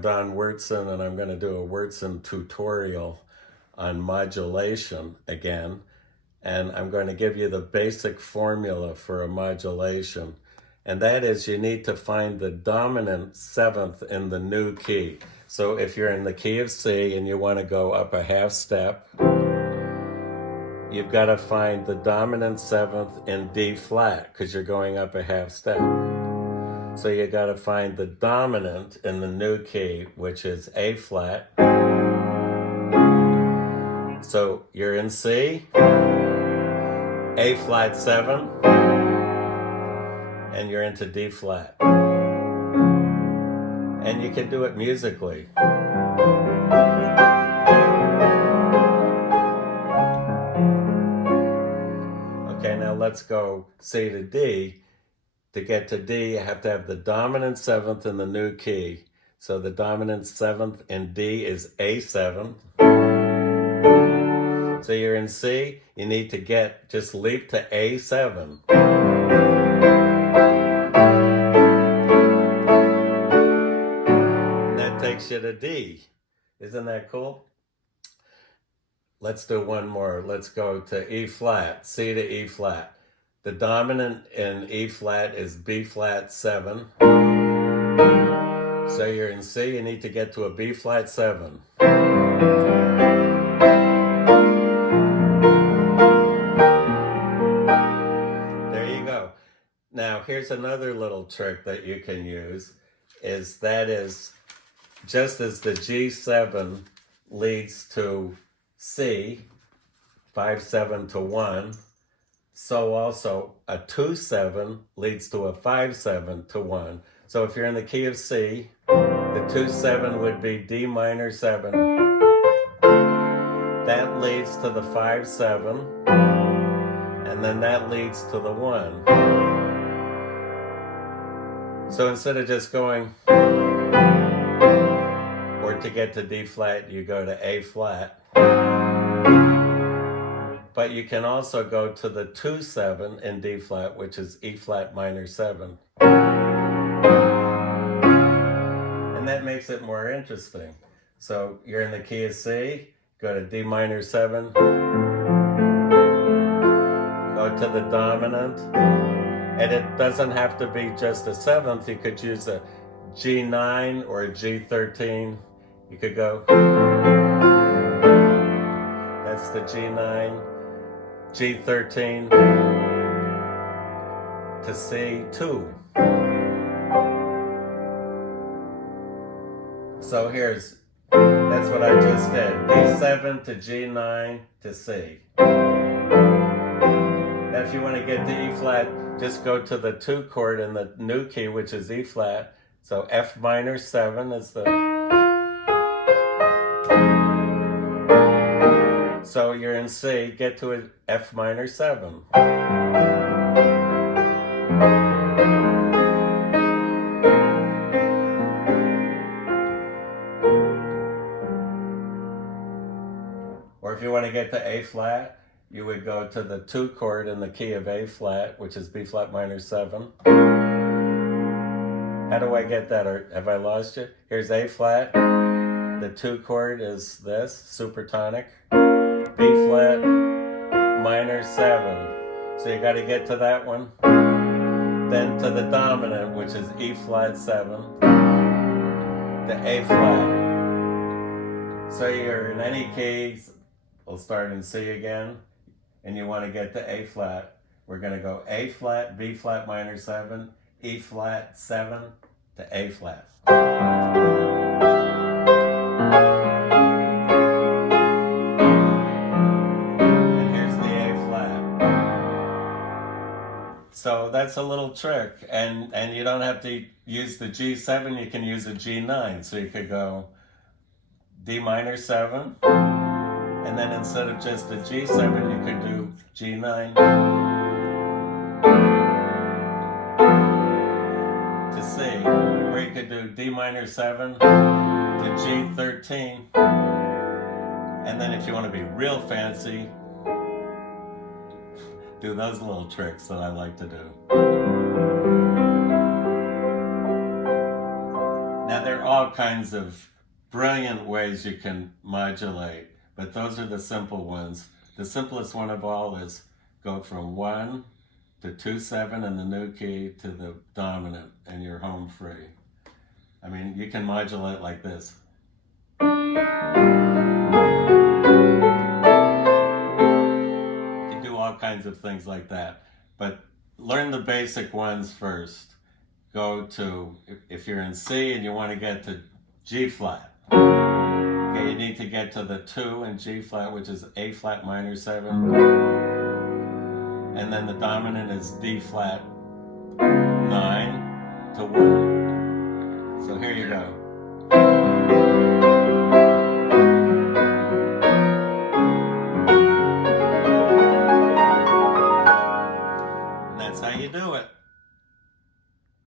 Don Wyrtzen, and I'm going to do a Wyrtzen tutorial on modulation again. And I'm going to give you the basic formula for a modulation. And that is, you need to find the dominant seventh in the new key. So if you're in the key of C and you want to go up a half step, you've got to find the dominant seventh in D flat because you're going up a half step. So you got to find the dominant in the new key, which is A flat. So you're in C, A flat 7, and you're into D flat. And you can do it musically. Okay, now let's go C to D. To get to D, you have to have the dominant seventh in the new key. So the dominant seventh in D is A7. So you're in C, you need to just leap to A7. And that takes you to D. Isn't that cool? Let's do one more. Let's go to E flat, C to E flat. The dominant in E flat is B flat 7. So you're in C, you need to get to a B flat 7. There you go. Now here's another little trick that you can use, is just as the G7 leads to C, 5-7 to 1, so also a 2-7 leads to a 5-7 to 1. So if you're in the key of C, the 2-7 would be D minor 7. That leads to the 5-7, and then that leads to the 1. So instead of just going, or to get to D flat, you go to A flat. But you can also go to the 2-7 in D flat, which is E flat minor 7. And that makes it more interesting. So you're in the key of C, go to D minor 7, go to the dominant, and it doesn't have to be just a seventh. You could use a G9 or a G13. You could go, that's the G9. G13 to C2. So that's what I just did. D7 to G9 to C. Now if you want to get to E flat, just go to the 2 chord in the new key, which is E flat. So F minor 7 is the... So you're in C, get to an F minor 7. Or if you want to get to A flat, you would go to the 2 chord in the key of A flat, which is B flat minor 7. How do I get that? Or have I lost you? Here's A flat. The 2 chord is this, supertonic. B flat minor 7. So you got to get to that one. Then to the dominant, which is E flat 7, to A flat. So you're in any keys. We'll start in C again, and you want to get to A flat. We're going to go A flat, B flat minor 7, E flat 7 to A flat. So that's a little trick, and you don't have to use the G7, you can use a G9. So you could go D minor 7, and then instead of just a G7, you could do G9 to C, or you could do D minor 7 to G13, and then if you want to be real fancy, do those little tricks that I like to do. Now there all kinds of brilliant ways you can modulate, but those are the simple ones. The simplest one of all is go from 1 to 2/7 in the new key to the dominant, and you're home free. I mean, you can modulate like this. You can do all kinds of things like that, but learn the basic ones first. Go to, if you're in C and you want to get to G flat, okay, you need to get to the 2 in G flat, which is A flat minor 7, and then the dominant is D flat 9 to 1. So here you go.